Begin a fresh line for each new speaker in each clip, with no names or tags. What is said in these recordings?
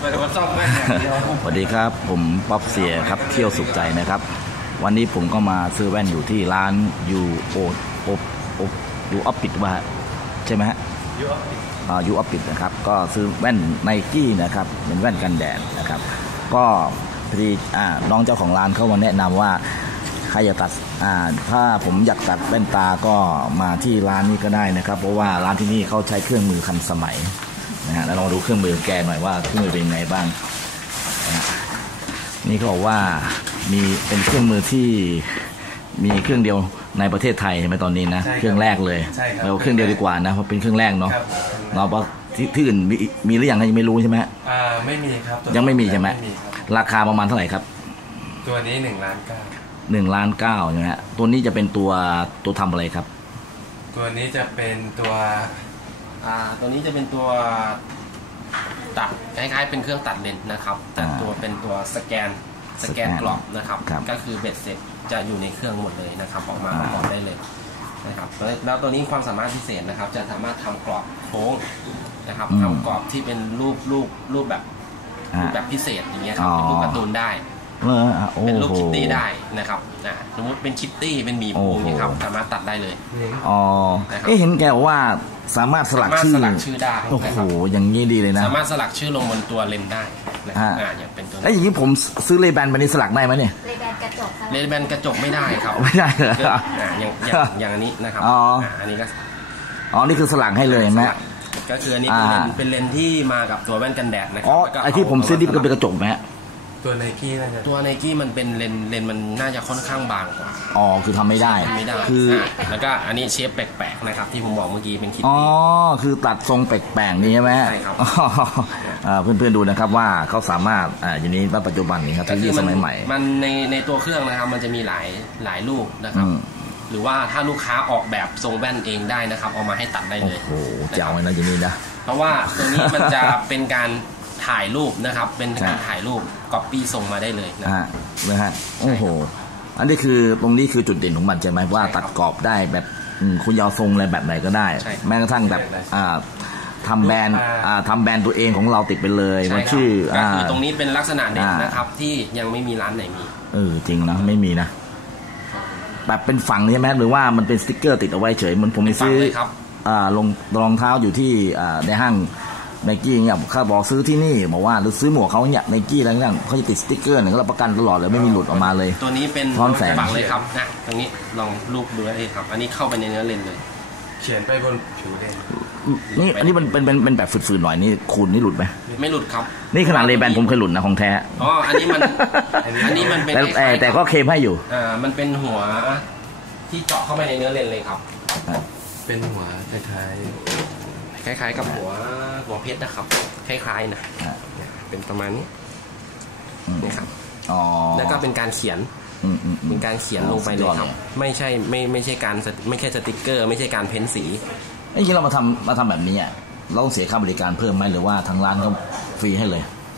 สวัสดีครับผมป๊อปเสียครับเที่ยวสุขใจนะครับวันนี้ผมก็มาซื้อแว่นอยู่ที่ร้านยูออฟปิดว่าใช่ไหมฮะยูออฟปิดนะครับก็ซื้อแว่นไนกี้นะครับเป็นแว่นกันแดดนะครับก็พอดีน้องเจ้าของร้านเขามาแนะนำว่าใครอยากตัดถ้าผมอยากตัดแว่นตาก็มาที่ร้านนี้ก็ได้นะครับเพราะว่าร้านที่นี่เขาใช้เครื่องมือทันสมัยนะฮะแล้วลองดูเครื่องมือแกหน่อยว่าเครื่องมือเป็นยังไงบ้างนี่เขาบอกว่ามีเป็นเครื่องมือที่มีเครื่องเดียวในประเทศไทยใช่ไหมตอนนี้นะเครื่องแรกเลยเราเครื่องเดียวดีกว่านะเพราะเป็นเครื่องแรกเนาะเราเพราะที่อื่นมีหรือยังยังไม่รู้ใช่ไหม
ไม่มีครับ
ยังไม่มีใช่ไหมราคาประมาณเท่าไหร่ครับ
ตัวนี้
1,900,000ใช่ไหมฮะตัวนี้จะเป็นตัวทำอะไรครับ
ตัวนี้จะเป็นตัว
นี้จะเป็นตัวตัดคล้ายๆเป็นเครื่องตัดเลนส์นะครับแต่ตัวเป็นตัวสแกนกรอบนะครับก็คือเบ็ดเสร็จจะอยู่ในเครื่องหมดเลยนะครับออกมาประกอบได้เลยนะครับแล้วตัวนี้ความสามารถพิเศษนะครับจะสามารถทำกรอบโค้งนะครับทำกรอบที่เป็นรูปแบบพิเศษอย่างเงี้ยครับเป็นรูปการ์ตูนได้เป็นรูปคิตตี้ได้นะครับสมมติเป็นคิตตี้เป็นหมีภูนี่ครับสามารถตัดได้เลย
เห็นแกว่าสามารถสลักชื่อ
ได้
โอ้โหอย่างนี้ดีเลยนะ
สามารถสลักชื่อลงบนตัวเลนส์ได้อย่างเป็นตัว
อย่างนี้ผมซื้อเลแบนไปนี่สลักได้ไหมเนี่ย
เลแบนกระจกไม่ได้ครับ
ไม่ได้เหรอ
อย่างอันนี้นะครับอันนี้ก็
นี่คือสลักให้เลยไหม
ก็คืออันนี้เป็นเลนส์ที่มากับตัวแว่นกันแดดนะครับ
ไอที่ผมซื้อดิบก็เป็นกระจกไหม
ตัวไนกี้
มันเป็นเลนมันน่าจะค่อนข้างบางกว่า
คือทำไม่ได้
คือแล้วก็อันนี้เชฟแปลกๆนะครับที่ผมบอกเมื่อกี้เป็นคิด
คือตัดทรงแปลกๆนี่ใช่ไหม
ใช่ครับ
เพื่อนๆดูนะครับว่าเขาสามารถอย่างนี้ว่าปัจจุบันนี้ครับที่สมัยใหม่
มันในตัวเครื่องนะครับมันจะมีหลายรูปนะครับหรือว่าถ้าลูกค้าออกแบบทรงแว่นเองได้นะครับเอามาให้ตัดได้เลย
โอ้โหเจ๋งเลยนะอย่างนี้นะ
เพราะว่าตัวนี้มันจะเป็นการถ่ายรูปนะครับเป็นการถ่ายรูปก๊อปปี้ส่งมาได้เลย
นะฮะโอ้โหอันนี้คือตรงนี้คือจุดเด่นของมันใช่ไหมว่าตัดกรอบได้แบบคุณยาวทรงอะไรแบบไหนก็ได้แม้กระทั่งแบบทำแบรนด์ตัวเองของเราติดไปเลยว่าชื่อ
ตรงนี้เป็นลักษณะเด่นนะครับที่ยังไม่มีร้านไหนมี
จริงนะไม่มีนะแบบเป็นฝั่งใช่ไหมหรือว่ามันเป็นสติ๊กเกอร์ติดเอาไว้เฉยมันผมไปซื้อรองเท้าอยู่ที่ในห้างไนกี้เนี่ยข้าบอกซื้อที่นี่บอกว่าหรือซื้อหมวกเขาเนี่ยไนกี้อะไรต่างๆเขาจะติดสติ๊กเกอร์เนี่ยเขารับประกันตลอดเลยไม่มีหลุดออกมาเลย
ตัวนี้เป็นร้อนแสงเลยครับตรงนี้ลองรูปดูได้ครับอันนี้เข้าไปในเนื้อเลนเลย
เขียนไปบนผิวเลน
นี่อันนี้มันเป็นแบบฝืดๆหน่อยนี่คูณนี่หลุดไหม
ไม่หลุดครับ
นี่ขนาดเลแบนผมเคยหลุดนะของแท้
อันนี้มันเป็น
แต่ก็เคลมให้อยู่
มันเป็นหัวที่เจาะเข้าไปในเนื้อเลนเลยครับ
เป็นหัวคล้าย
กับหัวเพชรนะครับคล้ายๆนะเป็นประมาณนี้นี่ครับแล้วก็เป็นการเขียนเป็นการเขียนลงไปเลยครับไม่ใช่การไม่ใช่สติกเกอร์ไม่ใช่การเพ้นสี
ไอ้ที่เรามาทำแบบนี้เราต้องเสียค่าบริการเพิ่มไหมหรือว่าทางร้านก็ฟรีให้เลย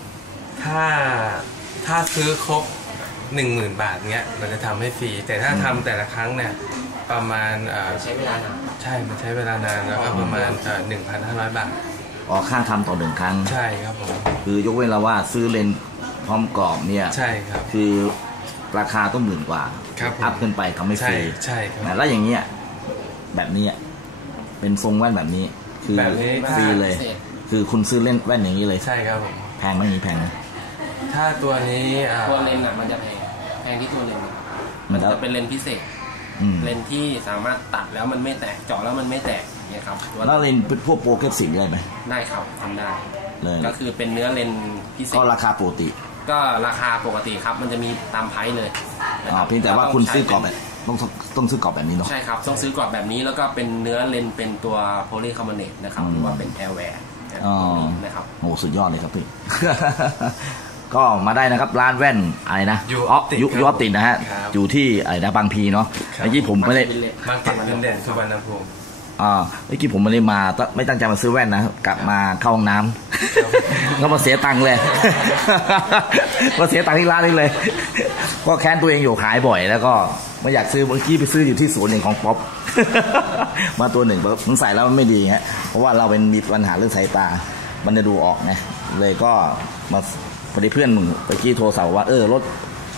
ถ้าซื้อครบ 10,000 บาทเงี้ยเราจะทำให้ฟรีแต่ถ้าทำแต่ละครั้งเนี่ยประมาณ
ใช้เวลานาน
ใช่มันใช้เวลานานแล้วก็ประมาณ1,500 บาท
ค่าทำต่อ1ครั้ง
ใช่ครับผม
คือยกเว้นเราว่าซื้อเลนพร้อมกรอบเนี่ย
ใช่ครับ
คือราคาต้อง10,000 กว่าอัพขึ้นไปทำให้ฟรี
ใช่ครับ
แล้วอย่างเงี้ยแบบนี้เป็นทรงแว่นแบบนี้คือฟรีเลยคือคุณซื้อเล่นแว่นอย่างนี้เลย
ใช่ครับผม
แพงไหมนี้แพง
ถ้าตัวนี้
ตัวเลนส์มันจะแพงที่ตัวเลนส์มันจะเป็นเลนส์พิเศษเลนส์ที่สามารถตัดแล้วมันไม่แตกเจาะแล้วมันไม่แตกเนี่ยครับ
แล้วเลนส์พวกโปรเกรสซีฟได้ไหม
ได้ครับทำได้เลยก็คือเป็นเนื้อเลนส์พิเศษ
ก็ราคาปกติ
ก็ราคาปกติครับมันจะมีตามไพรส์เลย
เพียงแต่ว่าคุณซื้อกรอบแบบต้องซื้อกรอบแบบนี้เนาะ
ใช่ครับต้องซื้อกรอบแบบนี้แล้วก็เป็นเนื้อเลนส์เป็นตัวโพลีคาร์บอเนตนะครับหรือว่าเป็นแอร์แวร์นะครับ
โอ้สุดยอดเลยครับพี่ก็มาได้นะครับร้านแว่นอะไรนะ
ยูออฟ
ติดนะฮะอยู่ที่อะไรนะบางพีเนาะเมื่อกี้ผมไม่ได้
บางเขตดินแดนสุวรรณภูมิ
เมื่อกี้ผมไม่ได้มาไม่ตั้งใจมาซื้อแว่นนะกลับมาเข้าห้องน้ำก็มาเสียตังค์เลยมาเสียตังค์ที่ร้านนี้เลยก็แค้นตัวเองอยู่ขายบ่อยแล้วก็ไม่อยากซื้อเมื่อกี้ไปซื้ออยู่ที่ศูนย์หนึ่งของป๊อปมาตัวหนึ่งมันใส่แล้วมันไม่ดีฮะเพราะว่าเราเป็นมีปัญหาเรื่องสายตามันจะดูออกไงเลยก็มาพอดีเพื่อนไปกี้โทรศัพท์ว่ารถ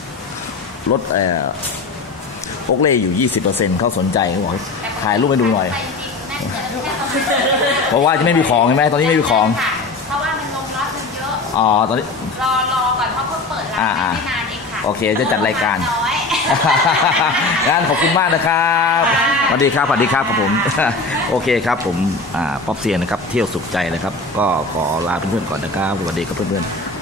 โอ๊กเล่อยู่ 20% เขาสนใจเขาบอกถ่ายรูปไปดูหน่อยเพราะว่าจะไม่มีของใช่ไหมตอนนี้ไม่มีของ
เพราะว่ามันลงล็อตมันเยอะ
ตอนนี้
รอก่อนเพราะเพิ่งเปิดร้านไม่นานเองค่ะ
โอเคจะจัดรายการงั้นขอบคุณมากนะครับสวัสดีครับครับผมโอเคครับผมป๊อปเซียนนะครับเที่ยวสุขใจนะครับก็ขอลาเพื่อนๆก่อนนะครับสวัสดีครับเพื่อนๆ